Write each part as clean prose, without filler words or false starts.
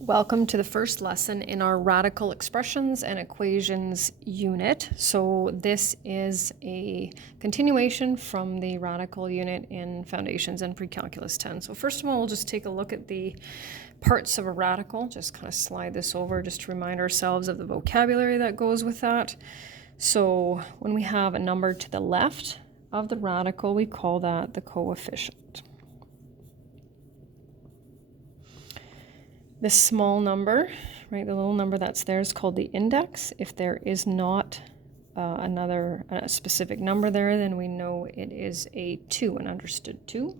Welcome to the first lesson in our radical expressions and equations unit. So this is a continuation from the radical unit in Foundations and Pre-Calculus 10. So first of all, we'll just take a look at the parts of a radical. Just kind of slide this over just to remind ourselves of the vocabulary that goes with that. So when we have a number to the left of the radical, we call that the coefficient. This small number, right, the little number that's there is called the index. If there is not a specific number there, then we know it is a 2, an understood 2.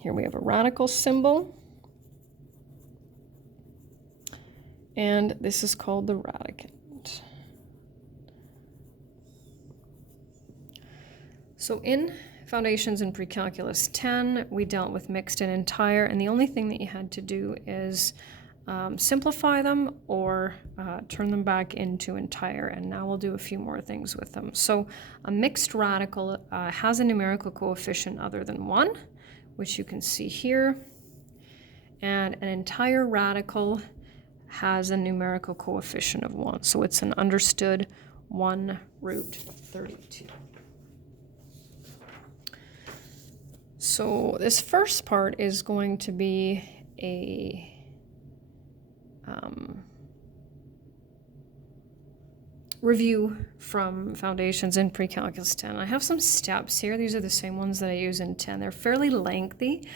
Here we have a radical symbol. And this is called the radicand. So in Foundations in Pre-Calculus 10, we dealt with mixed and entire, and the only thing that you had to do is simplify them or turn them back into entire, and now we'll do a few more things with them. So a mixed radical has a numerical coefficient other than 1, which you can see here, and an entire radical has a numerical coefficient of 1, so it's an understood 1 root 32. So this first part is going to be a review from Foundations in Pre-Calculus 10. I have some steps here. These are the same ones that I use in 10. They're fairly lengthy,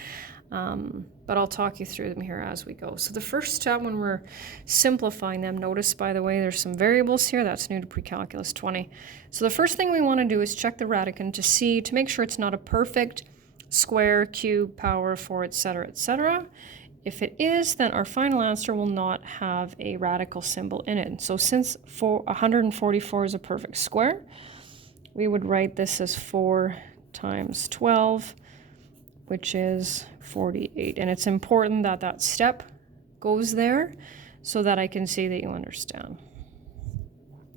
but I'll talk you through them here as we go. So the first step when we're simplifying them, notice, by the way, there's some variables here. That's new to Pre-Calculus 20. So the first thing we want to do is check the radicand to make sure it's not a perfect square, cube, power, 4, etc., etc. If it is, then our final answer will not have a radical symbol in it. So since 144 is a perfect square, we would write this as 4 times 12, which is 48. And it's important that that step goes there so that I can see that you understand.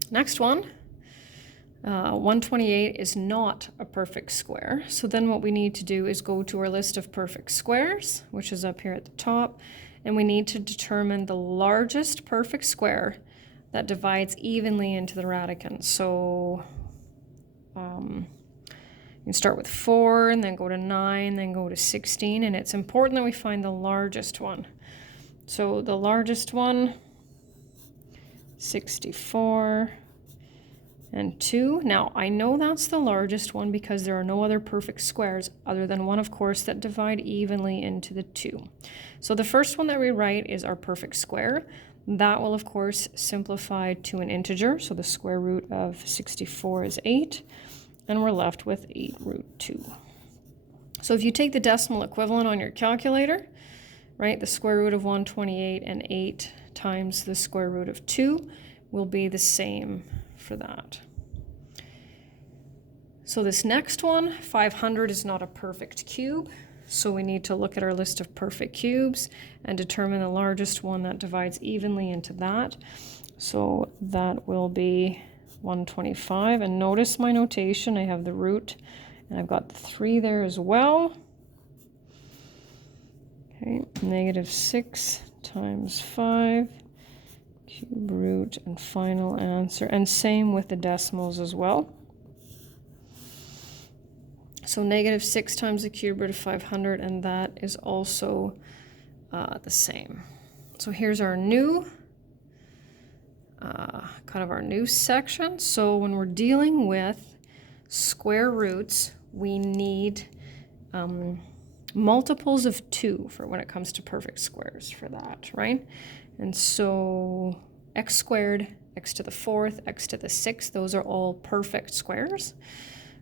Next one. 128 is not a perfect square. So then what we need to do is go to our list of perfect squares, which is up here at the top, and we need to determine the largest perfect square that divides evenly into the radicand. So you can start with 4 and then go to 9, then go to 16, and it's important that we find the largest one. So the largest one, 64. And 2. Now, I know that's the largest one because there are no other perfect squares other than one, of course, that divide evenly into the 2. So the first one that we write is our perfect square. That will, of course, simplify to an integer. So the square root of 64 is 8, and we're left with 8 root 2. So if you take the decimal equivalent on your calculator, right, the square root of 128 and 8 times the square root of 2 will be the same for that. So this next one, 500, is not a perfect cube, so we need to look at our list of perfect cubes and determine the largest one that divides evenly into that. So that will be 125, and notice my notation, I have the root and I've got the 3 there as well. Okay, -6 times 5 cube root and final answer, and same with the decimals as well. So -6 times the cube root of 500, and that is also the same. So here's our new kind of our new section. So when we're dealing with square roots, we need multiples of 2 for when it comes to perfect squares for that, right? And so x squared, x to the 4th, x to the 6th, those are all perfect squares,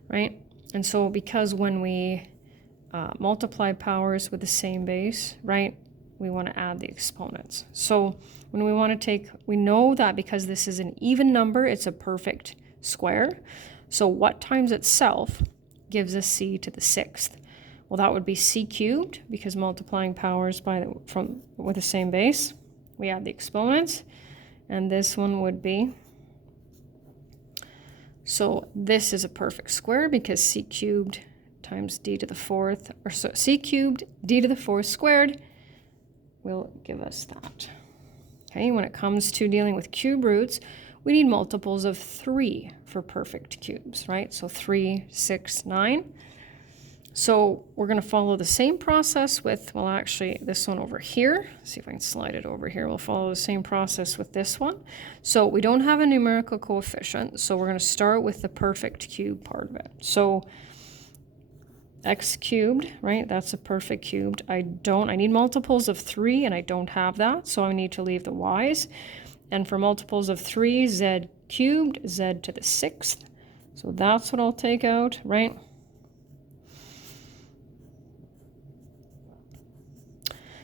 right? And so because when we multiply powers with the same base, right, we want to add the exponents. So when we want to take, we know that because this is an even number, it's a perfect square. So what times itself gives us c to the 6th? Well, that would be c cubed, because multiplying powers with the same base, we add the exponents, and this one would be, so this is a perfect square because c cubed times d to the 4th, or so c cubed d to the 4th squared will give us that. Okay, when it comes to dealing with cube roots, we need multiples of 3 for perfect cubes, right? So 3, 6, 9. So we're going to follow the same process with, well, actually this one over here. See if I can slide it over here. We'll follow the same process with this one. So we don't have a numerical coefficient, so we're going to start with the perfect cube part of it. So x cubed, right? That's a perfect cubed. I need multiples of 3, and I don't have that, so I need to leave the y's. And for multiples of 3, z cubed, z to the 6th. So that's what I'll take out, right?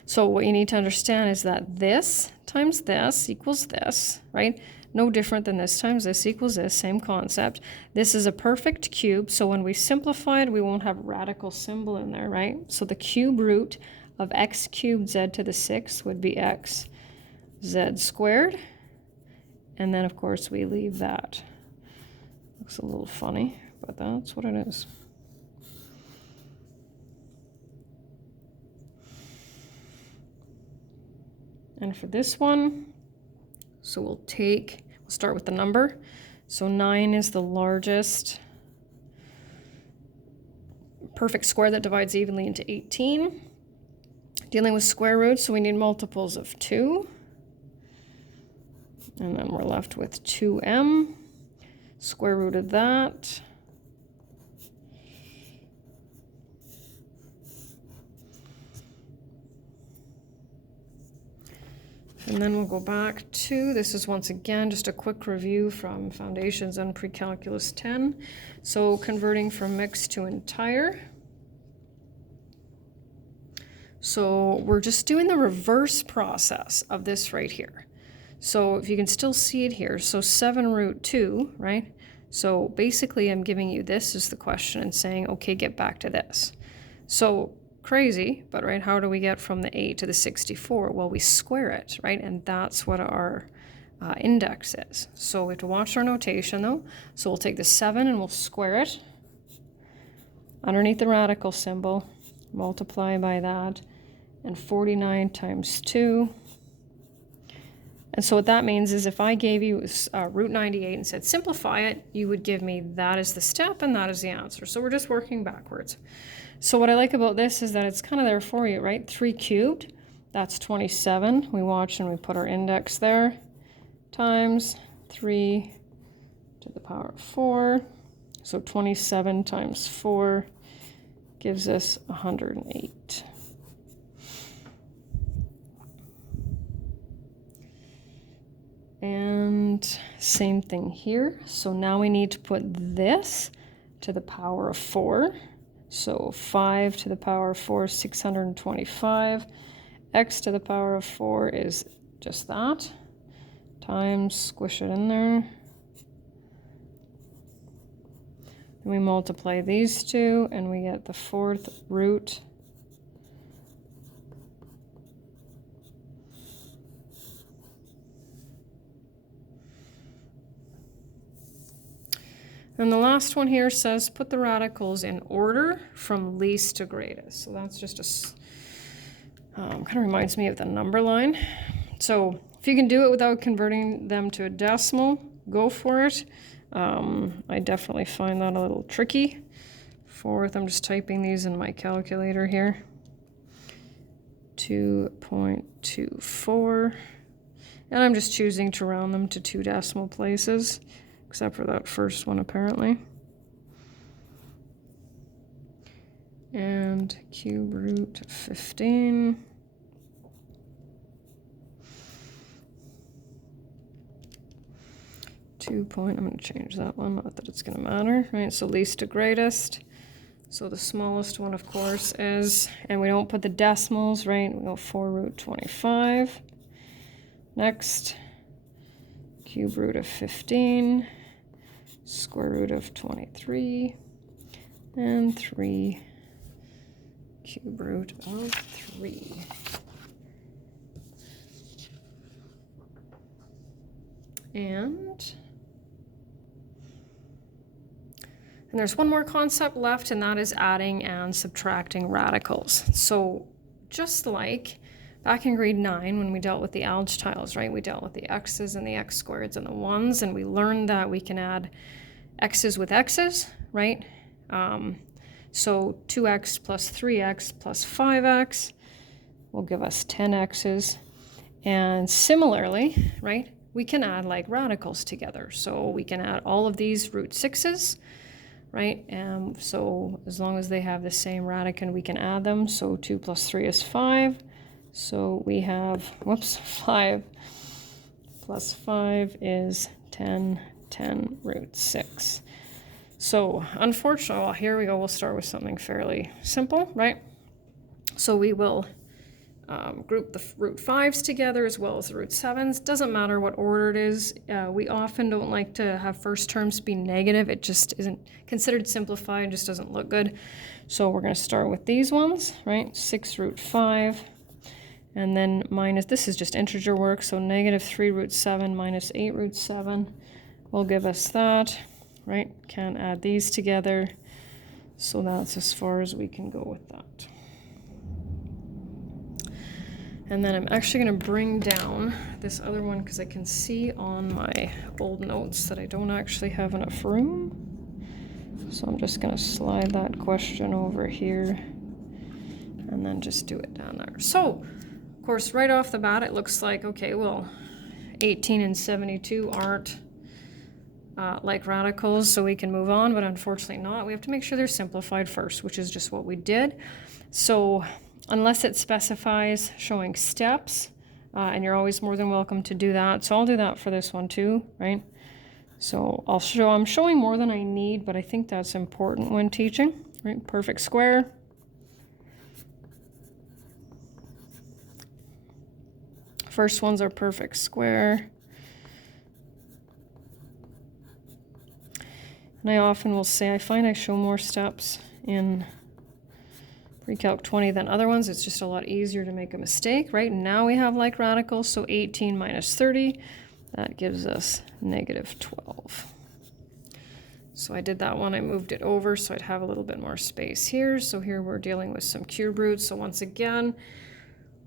So what you need to understand is that this times this equals this, right? No different than this times this equals this, same concept. This is a perfect cube, so when we simplify it, we won't have a radical symbol in there, right? So the cube root of x cubed z to the 6th would be x z squared. And then, of course, we leave that. Looks a little funny, but that's what it is. And for this one, so we'll start with the number. So 9 is the largest perfect square that divides evenly into 18. Dealing with square roots, so we need multiples of 2. And then we're left with 2m, square root of that. And then we'll go back to, this is once again just a quick review from Foundations and Pre-Calculus 10. So converting from mixed to entire. So we're just doing the reverse process of this right here. So if you can still see it here, so 7 root 2, right? So basically I'm giving you this as the question and saying, okay, get back to this. So crazy, but right, how do we get from the 8 to the 64? Well, we square it, right? And that's what our index is. So we have to watch our notation though. So we'll take the 7 and we'll square it. Underneath the radical symbol, multiply by that, and 49 times 2. And so what that means is if I gave you root 98 and said simplify it, you would give me that as the step and that is the answer. So we're just working backwards. So what I like about this is that it's kind of there for you, right? 3 cubed, that's 27. We watch and we put our index there, times 3 to the power of 4. So 27 times 4 gives us 108. And same thing here. So now we need to put this to the power of 4. So 5 to the power of 4 is 625. X to the power of 4 is just that. Times, squish it in there. Then we multiply these two and we get the 4th root. And the last one here says put the radicals in order from least to greatest. So that's just a, kind of reminds me of the number line. So if you can do it without converting them to a decimal, go for it. I definitely find that a little tricky. 4th, I'm just typing these in my calculator here. 2.24. And I'm just choosing to round them to 2 decimal places, except for that first one apparently. And cube root 15. I'm going to change that one, not that it's going to matter, right? So least to greatest. So the smallest one, of course, is, and we don't put the decimals, right? We go 4 root 25. Next, cube root of 15, square root of 23, and 3 cube root of 3. And there's one more concept left, and that is adding and subtracting radicals. So just like back in grade 9 when we dealt with the algebra tiles, right? We dealt with the x's and the x squareds and the 1s, and we learned that we can add x's with x's, right? So 2x plus 3x plus 5x will give us 10x's. And similarly, right, we can add like radicals together. So we can add all of these root 6's, right? So as long as they have the same radicand, we can add them. So 2 plus 3 is 5. So we have, 5 plus 5 is 10, 10 root 6. So unfortunately, well, here we go. We'll start with something fairly simple, right? So we will group the root 5s together as well as the root 7s. Doesn't matter what order it is. We often don't like to have first terms be negative. It just isn't considered simplified, just doesn't look good. So we're going to start with these ones, right? 6 root 5. And then minus, this is just integer work, so negative 3 root 7 minus 8 root 7 will give us that, right? Can't add these together. So that's as far as we can go with that. And then I'm actually going to bring down this other one because I can see on my old notes that I don't actually have enough room. So I'm just going to slide that question over here and then just do it down there. So, of course, right off the bat, it looks like, okay, well, 18 and 72 aren't like radicals, so we can move on, but unfortunately not. We have to make sure they're simplified first, which is just what we did. So unless it specifies showing steps, and you're always more than welcome to do that. So I'll do that for this one too, right? So I'm showing more than I need, but I think that's important when teaching, right? Perfect square. First ones are perfect square. And I often will say, I find I show more steps in Pre-Calc 20 than other ones. It's just a lot easier to make a mistake, right? And now we have like radicals, so 18 minus 30, that gives us negative 12. So I did that one, I moved it over so I'd have a little bit more space here. So here we're dealing with some cube roots. So once again,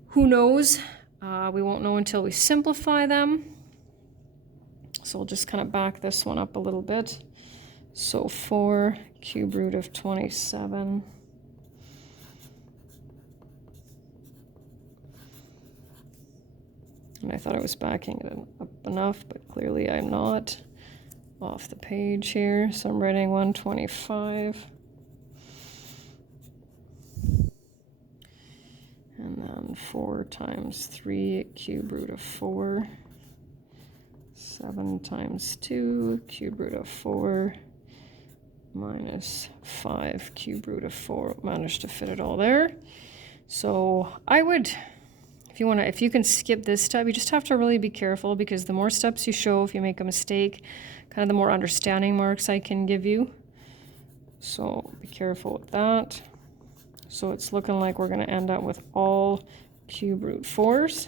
who knows? We won't know until we simplify them. So we'll just kind of back this one up a little bit. So 4 cube root of 27. And I thought I was backing it up enough, but clearly I'm not. Off the page here, so I'm writing 125. And then 4 times 3 cube root of 4. 7 times 2 cube root of 4 minus 5 cube root of 4. Managed to fit it all there. So I would, if you can skip this step, you just have to really be careful because the more steps you show, if you make a mistake, kind of the more understanding marks I can give you. So be careful with that. So it's looking like we're going to end up with all cube root 4s.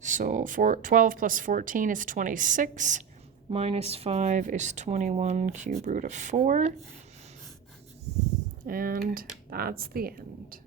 So 12 plus 14 is 26. Minus 5 is 21 cube root of 4. And that's the end.